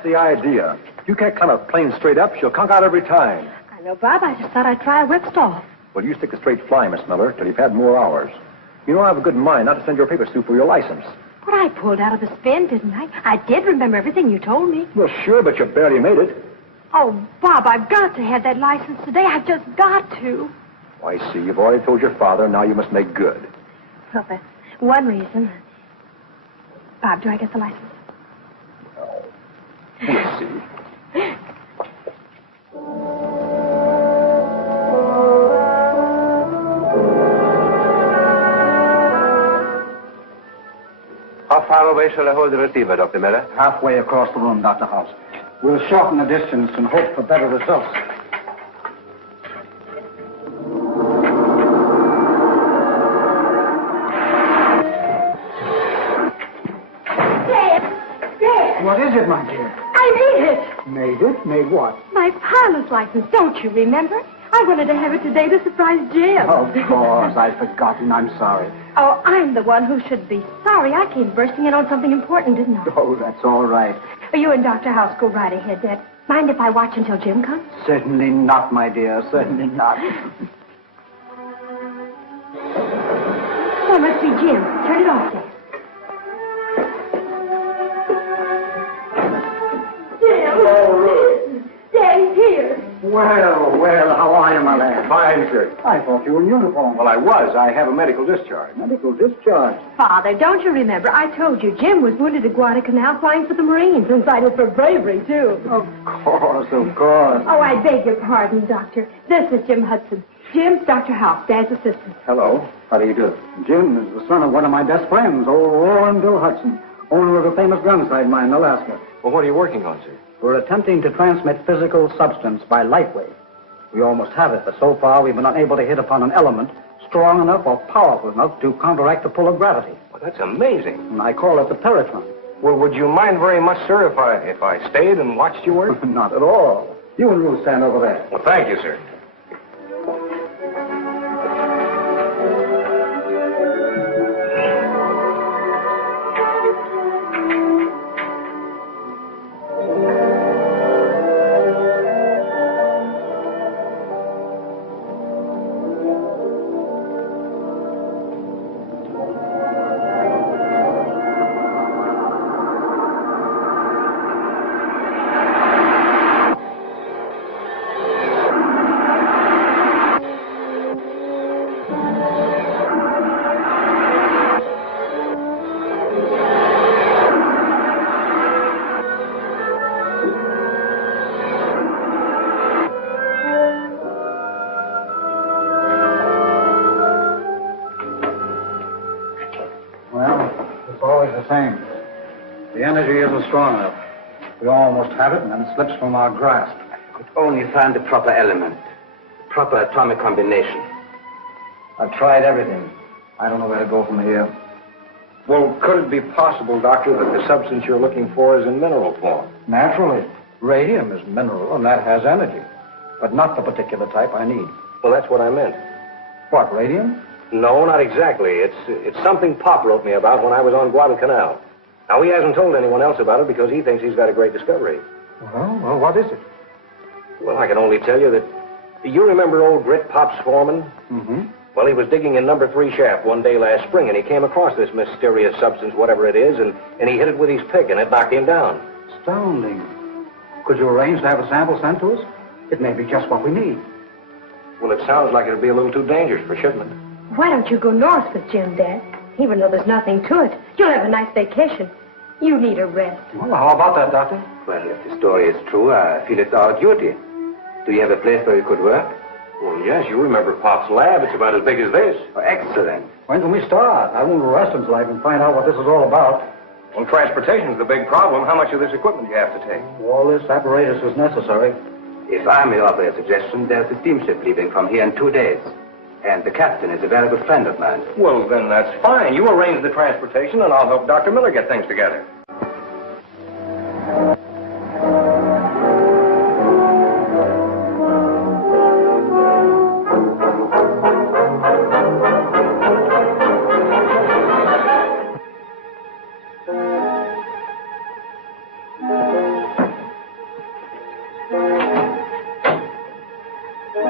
That's the idea. You can't climb a plane straight up. She'll conk out every time. I know, Bob. I just thought I'd try a whipstall. Well, you stick to straight flying, Miss Miller, till you've had more hours. You know I have a good mind not to send your papers through for your license. But I pulled out of the spin, didn't I? I did remember everything you told me. Well, sure, but you barely made it. Oh, Bob, I've got to have that license today. I've just got to. Oh, I see. You've already told your father. Now you must make good. Well, that's one reason. Bob, do I get the license? Oh, we'll see. How far away shall I hold the receiver, Dr. Miller? Halfway across the room, Dr. House. We'll shorten the distance and hope for better results. Dad! What is it, my dear? I made it! Made it? Made what? My pilot's license, don't you remember? I wanted to have it today to surprise Jim. Of course, I'd forgotten. I'm sorry. Oh, I'm the one who should be sorry. I came bursting in on something important, didn't I? Oh, that's all right. You and Dr. House go right ahead, Dad. Mind if I watch until Jim comes? Certainly not, my dear. Certainly not. That must be Jim. Turn it off, Dad. Jim! Oh, Ruth. Daddy's here. Well, how are you, my lad? Fine, sir. I thought you were in uniform. Well, I was. I have a medical discharge. Medical discharge. Father, don't you remember? I told you Jim was wounded at Guadalcanal flying for the Marines and cited for bravery, too. Of course, of course. Oh, I beg your pardon, Doctor. This is Jim Hudson. Jim's Dr. House, Dad's assistant. Hello. How do you do? Jim is the son of one of my best friends, old Roaring Bill Hudson, owner of a famous gun sight mine in Alaska. Well, what are you working on, sir? We're attempting to transmit physical substance by light wave. We almost have it, but so far we've been unable to hit upon an element strong enough or powerful enough to counteract the pull of gravity. Well, that's amazing. And I call it the peritron. Well, would you mind very much, sir, if I stayed and watched you work? Not at all. You and Ruth stand over there. Well, thank you, sir. The energy isn't strong enough. We almost have it, and then it slips from our grasp. Could only find the proper element, the proper atomic combination. I've tried everything. I don't know where to go from here. Well, could it be possible, Doctor, that the substance you're looking for is in mineral form? Naturally. Radium is mineral, and that has energy. But not the particular type I need. Well, that's what I meant. What, radium? No, not exactly. It's something Pop wrote me about when I was on Guadalcanal. Now, he hasn't told anyone else about it because he thinks he's got a great discovery. Well, what is it? Well, I can only tell you that... You remember old Grit Pop's foreman? Mm-hmm. Well, he was digging in number 3 shaft one day last spring, and he came across this mysterious substance, whatever it is, and he hit it with his pick, and it knocked him down. Astounding. Could you arrange to have a sample sent to us? It may be just what we need. Well, it sounds like it'd be a little too dangerous for shipment. Why don't you go north with Jim, Dad? Even though there's nothing to it, you'll have a nice vacation. You need a rest. Well, how about that, Doctor? Well, if the story is true, I feel it's our duty. Do you have a place where you could work? Well, yes, you remember Pop's lab. It's about as big as this. Oh, excellent. When can we start? I won't rest until I can find out what this is all about. Well, transportation's the big problem. How much of this equipment do you have to take? All this apparatus is necessary. If I may offer a suggestion, there's a steamship leaving from here in 2 days. And the captain is a very good friend of mine. Well, then that's fine. You arrange the transportation, and I'll help Dr. Miller get things together. Just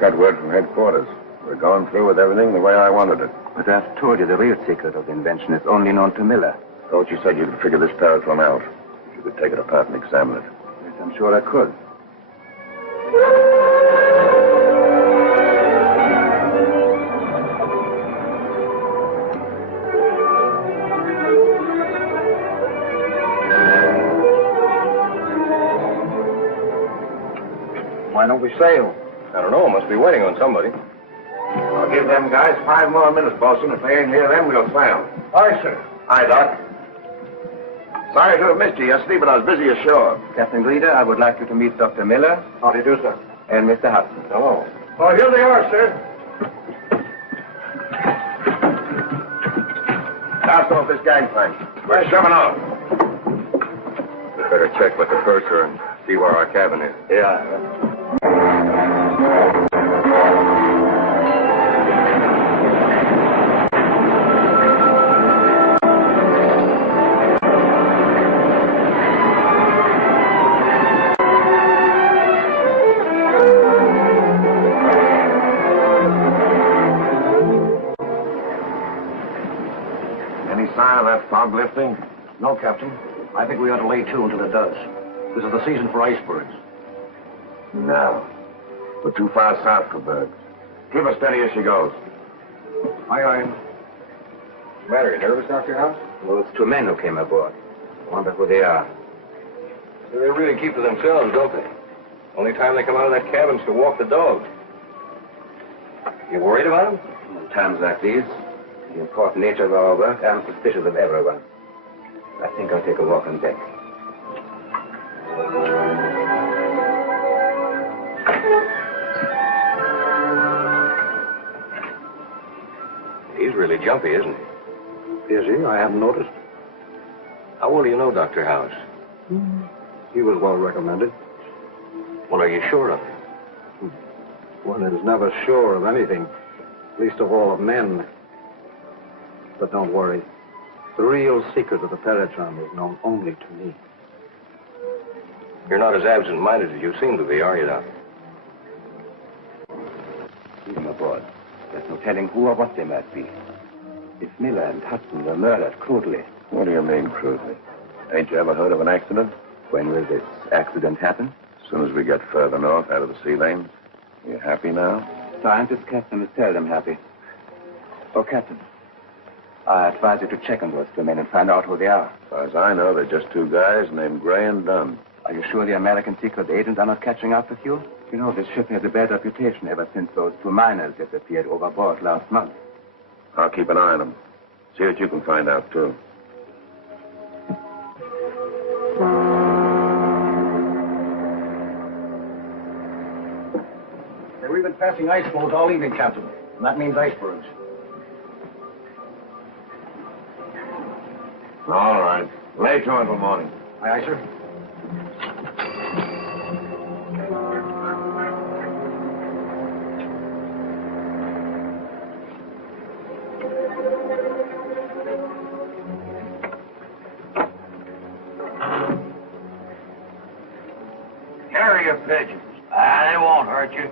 got word from headquarters. We're going through with everything the way I wanted it. But I've told you the real secret of the invention is only known to Miller. Thought you said you could figure this peritron out. You could take it apart and examine it. Yes, I'm sure I could. Why don't we sail? I don't know. Must be waiting on somebody. I'll give them guys 5 more minutes, Bosun. If they ain't here, then we'll sail. Aye, sir. Hi, Doc. Sorry to have missed you yesterday, but I was busy ashore. Captain Greeder, I would like you to meet Dr. Miller. How do you do, sir? And Mr. Hudson. Hello. Oh, here they are, sir. Cast off this gangplank. We're shoving off. We better check with the purser and see where our cabin is. Yeah. Any sign of that fog lifting? No, Captain. I think we ought to lay to until it does. This is the season for icebergs. No. We're too far south for bergs. Keep her steady as she goes. Aye, aye. What's the matter? You nervous, Dr. House? Well, it's 2 men who came aboard. I wonder who they are. They really keep to themselves, don't they? Only time they come out of that cabin is to walk the dog. You worried about them? In times like these, the important nature of our work, I'm suspicious of everyone. I think I'll take a walk on deck. He's really jumpy, isn't he? Is he? I haven't noticed. How well do you know Dr. House? He was well recommended. Well, are you sure of it? One is never sure of anything, least of all of men. But don't worry. The real secret of the peritron is known only to me. You're not as absent-minded as you seem to be, are you, Doc? Leave them aboard. There's no telling who or what they might be. If Miller and Hudson were murdered crudely. What do you mean, crudely? Ain't you ever heard of an accident? When will this accident happen? As soon as we get further north, out of the sea lanes. You happy now? Scientists, Captain, is seldom happy. Oh, Captain, I advise you to check on those 2 men and find out who they are. As far as I know, they're just 2 guys named Gray and Dunn. Are you sure the American secret agents are not catching up with you? You know, this ship has a bad reputation ever since those 2 miners disappeared overboard last month. I'll keep an eye on them. See what you can find out, too. We've been passing ice floes all evening, Captain. And that means icebergs. All right. Lay to until morning. Aye, aye, sir. Carry your pigeons. They won't hurt you.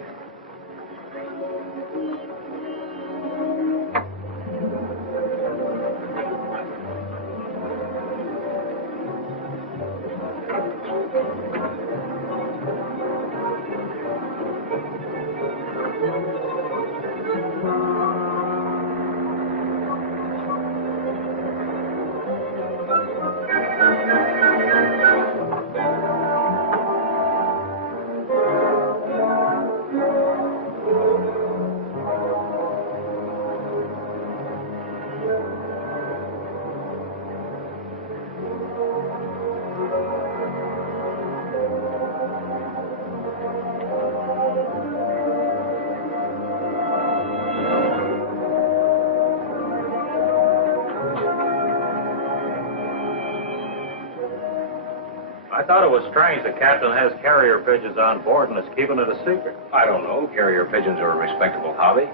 I thought it was strange the captain has carrier pigeons on board and is keeping it a secret. I don't know. Carrier pigeons are a respectable hobby.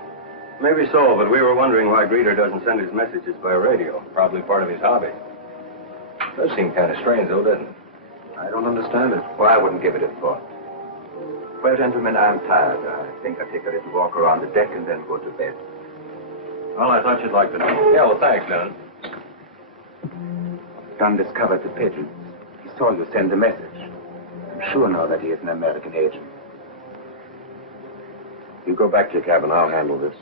Maybe so, but we were wondering why Greeter doesn't send his messages by radio. Probably part of his hobby. Does seem kind of strange, though, doesn't it? I don't understand it. Well, I wouldn't give it a thought. Well, gentlemen, I'm tired. I think I'll take a little walk around the deck and then go to bed. Well, I thought you'd like to know. Yeah, well, thanks, Dunn. Dunn discovered the pigeons. He saw you send the message. I'm sure now that he is an American agent. You go back to your cabin. I'll handle this.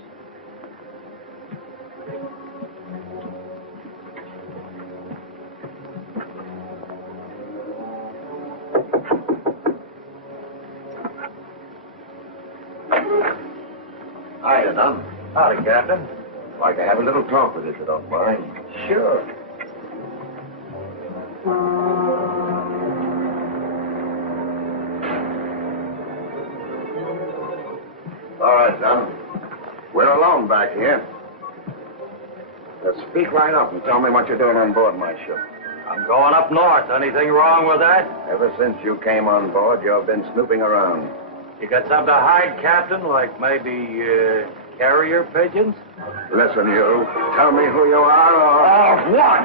Hiya, Dunn. Howdy, Captain. I'd like to have a little talk with you, if you don't mind. Sure. All right, Dunn. We're alone back here. Just speak right up and tell me what you're doing on board my ship. I'm going up north. Anything wrong with that? Ever since you came on board, you've been snooping around. You got something to hide, Captain? Like maybe carrier pigeons? Listen, you. Tell me who you are or... What?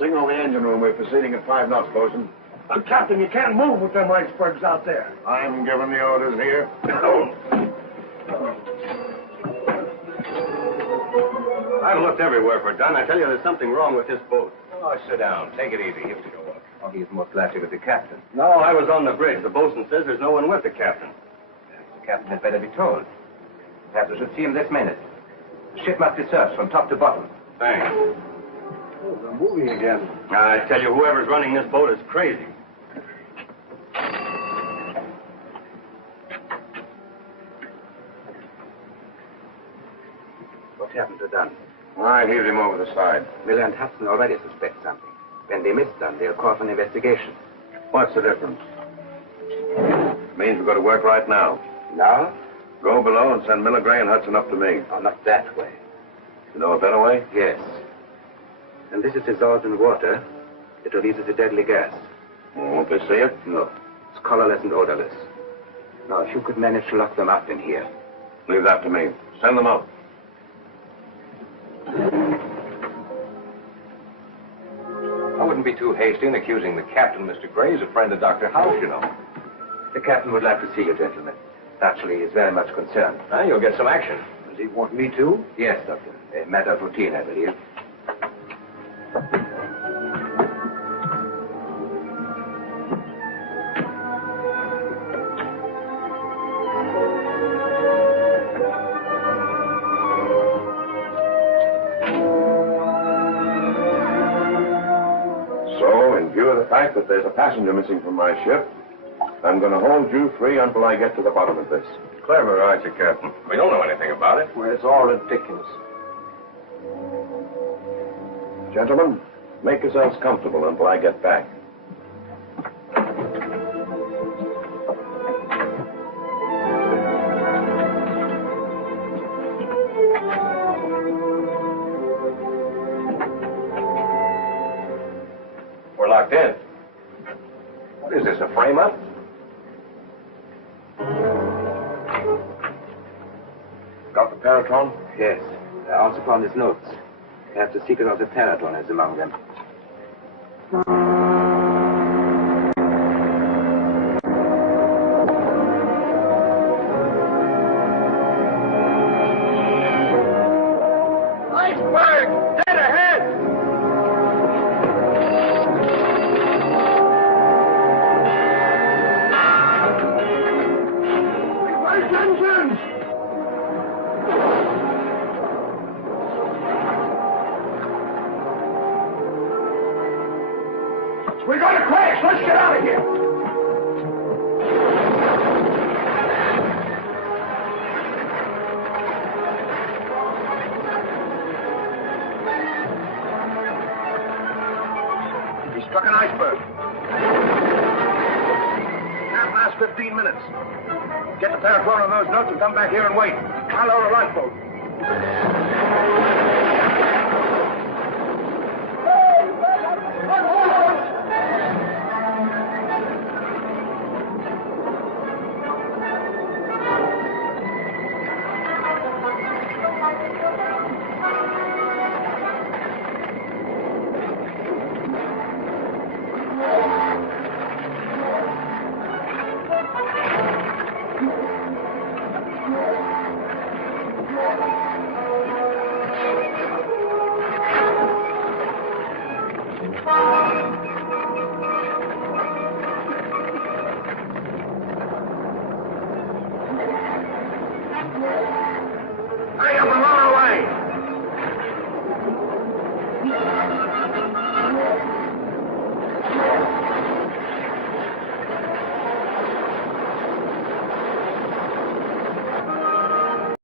Signal the engine room. We're proceeding at 5 knots, bosun. Captain, you can't move with them icebergs out there. I'm giving the orders here. I've looked everywhere for Dunn. I tell you, there's something wrong with this boat. Oh, sit down. Take it easy. He'll show up. Oh, he's most likely with the captain. No, I was on the bridge. The bosun says there's no one with the captain. The captain had better be told. Perhaps we should see him this minute. The ship must be searched from top to bottom. Thanks. Oh, they're moving again. I tell you, whoever's running this boat is crazy. What happened to Dunn? I heaved him over the side. Miller and Hudson already suspect something. When they miss Dunn, they'll call for an investigation. What's the difference? Means we've got to work right now. Now? Go below and send Miller, Gray, and Hudson up to me. Oh, not that way. You know a better way? Yes. When this is dissolved in water, it releases a deadly gas. Won't they see it? No. It's colorless and odorless. Now, if you could manage to lock them up in here. Leave that to me. Send them up. I wouldn't be too hasty in accusing the captain. Mr. Gray's a friend of Dr. House, you know. The captain would like to see you, gentlemen. Naturally, he is very much concerned. You'll get some action. Does he want me to? Yes, Doctor. A matter of routine, I believe. So, in view of the fact that there's a passenger missing from my ship, I'm going to hold you free until I get to the bottom of this. Clever, aren't you, Captain? We don't know anything about it. Well, it's all ridiculous. Gentlemen, make yourselves comfortable until I get back. We're locked in. What is this, a frame-up? Got the Paratron? Yes. I also found his notes. Perhaps the secret of the Paratron is among them. Iceberg! Dead ahead! Reverse engines! We're going to crash! Let's get out of here! Struck an iceberg. Can't last 15 minutes. Get the paracord on those notes and come back here and wait. I'll lower a lifeboat.